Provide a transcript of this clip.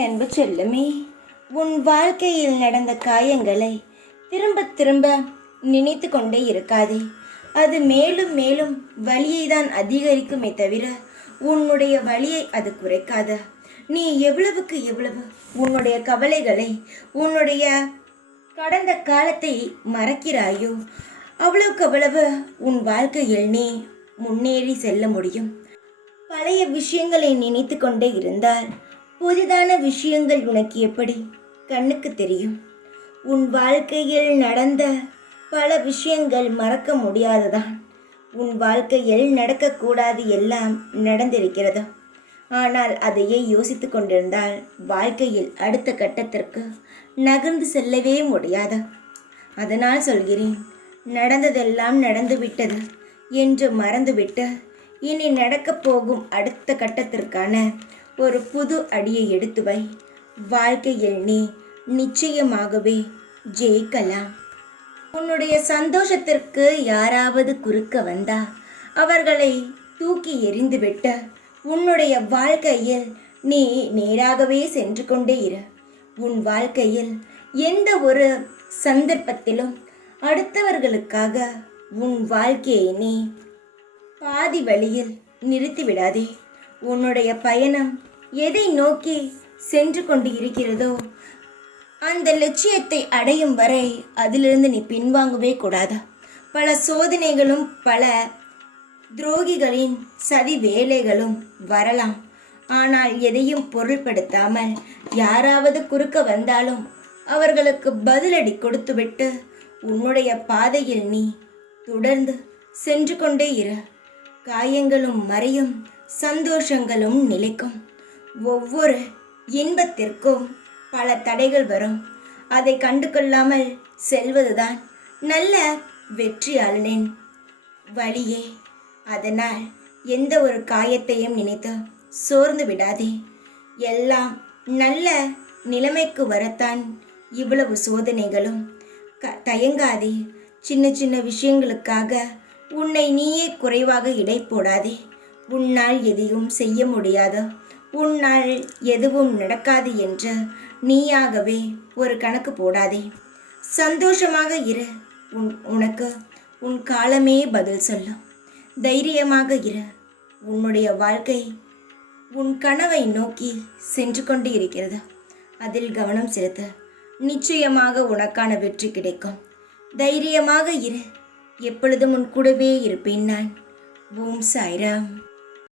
அன்பு செல்லமே, உன் வாழ்க்கையில் நடந்த காயங்களை திரும்ப திரும்ப நினைத்து கொண்டே இருக்காதே. அது மேலும் மேலும் வலியை தான் அதிகரிக்குமே தவிர உன்னுடைய வலியை அது குறைக்காத. நீ எவ்வளவுக்கு எவ்வளவு உன்னுடைய கவலைகளை, உன்னுடைய கடந்த காலத்தை மறக்கிறாயோ அவ்வளவுக்கு அவ்வளவு உன் வாழ்க்கையில் நீ முன்னேறி செல்ல முடியும். பழைய விஷயங்களை நினைத்து கொண்டே இருந்தால் புதிதான விஷயங்கள் உனக்கு எப்படி கண்ணுக்கு தெரியும்? உன் வாழ்க்கையில் நடந்த பல விஷயங்கள் மறக்க முடியாததான். உன் வாழ்க்கையில் நடக்கக்கூடாது எல்லாம் நடந்திருக்கிறது. ஆனால் அதையே யோசித்து கொண்டிருந்தால் வாழ்க்கையில் அடுத்த கட்டத்திற்கு நகர்ந்து செல்லவே முடியாது. அதனால் சொல்கிறேன், நடந்ததெல்லாம் நடந்துவிட்டது என்று மறந்துவிட்டு இனி நடக்கப் போகும் அடுத்த கட்டத்திற்கான ஒரு புது அடியை எடுத்து வை. வாழ்க்கையில் நீ நிச்சயமாகவே ஜெயிக்கலாம். உன்னுடைய சந்தோஷத்திற்கு யாராவது குறுக்க வந்தா அவர்களை தூக்கி எறிந்துவிட்டு உன்னுடைய வாழ்க்கையில் நீ நேராகவே சென்று கொண்டே இரு. உன் வாழ்க்கையில் எந்த ஒரு சந்தர்ப்பத்திலும் அடுத்தவர்களுக்காக உன் வாழ்க்கையை நீ பாதி வழியில் நிறுத்திவிடாதே. உன்னுடைய பயணம் எதை நோக்கி சென்று கொண்டு இருக்கிறதோ அந்த லட்சியத்தை அடையும் வரை அதிலிருந்து நீ பின்வாங்கவே கூடாது. பல சோதனைகளும் பல துரோகிகளின் சதி வேலைகளும் வரலாம். ஆனால் எதையும் பொருள்படுத்தாமல் யாராவது குறுக்க வந்தாலும் அவர்களுக்கு பதிலடி கொடுத்துவிட்டு உன்னுடைய பாதையில் நீ தொடர்ந்து சென்று கொண்டே இரு. காயங்களும் மறையும், சந்தோஷங்களும் நிலைக்கும். ஒவ்வொரு இன்பத்திற்கும் பல தடைகள் வரும். அதை கண்டு கொள்ளாமல் செல்வதுதான் நல்ல வெற்றியாளனின் வழியே. அதனால் எந்த ஒரு காயத்தையும் நினைத்து சோர்ந்து விடாதே. எல்லாம் நல்ல நிலைமைக்கு வரத்தான் இவ்வளவு சோதனைகளும். தயங்காதே. சின்ன சின்ன விஷயங்களுக்காக உன்னை நீயே குறைவாக இடை போடாதே. உன்னால் எதையும் செய்ய முடியாது, உன்னால் எதுவும் நடக்காது என்று நீயாகவே ஒரு கணக்கு போடாதே. சந்தோஷமாக இரு. உனக்கு உன் காலமே பதில் சொல்லும். தைரியமாக இரு. உன்னுடைய வாழ்க்கை உன் கனவை நோக்கி சென்று கொண்டு இருக்கிறது. அதில் கவனம் செலுத்த நிச்சயமாக உனக்கான வெற்றி கிடைக்கும். தைரியமாக இரு. எப்பொழுதும் உன் கூடவே இருப்பேன் நான். ஓம் சாய்ராம்.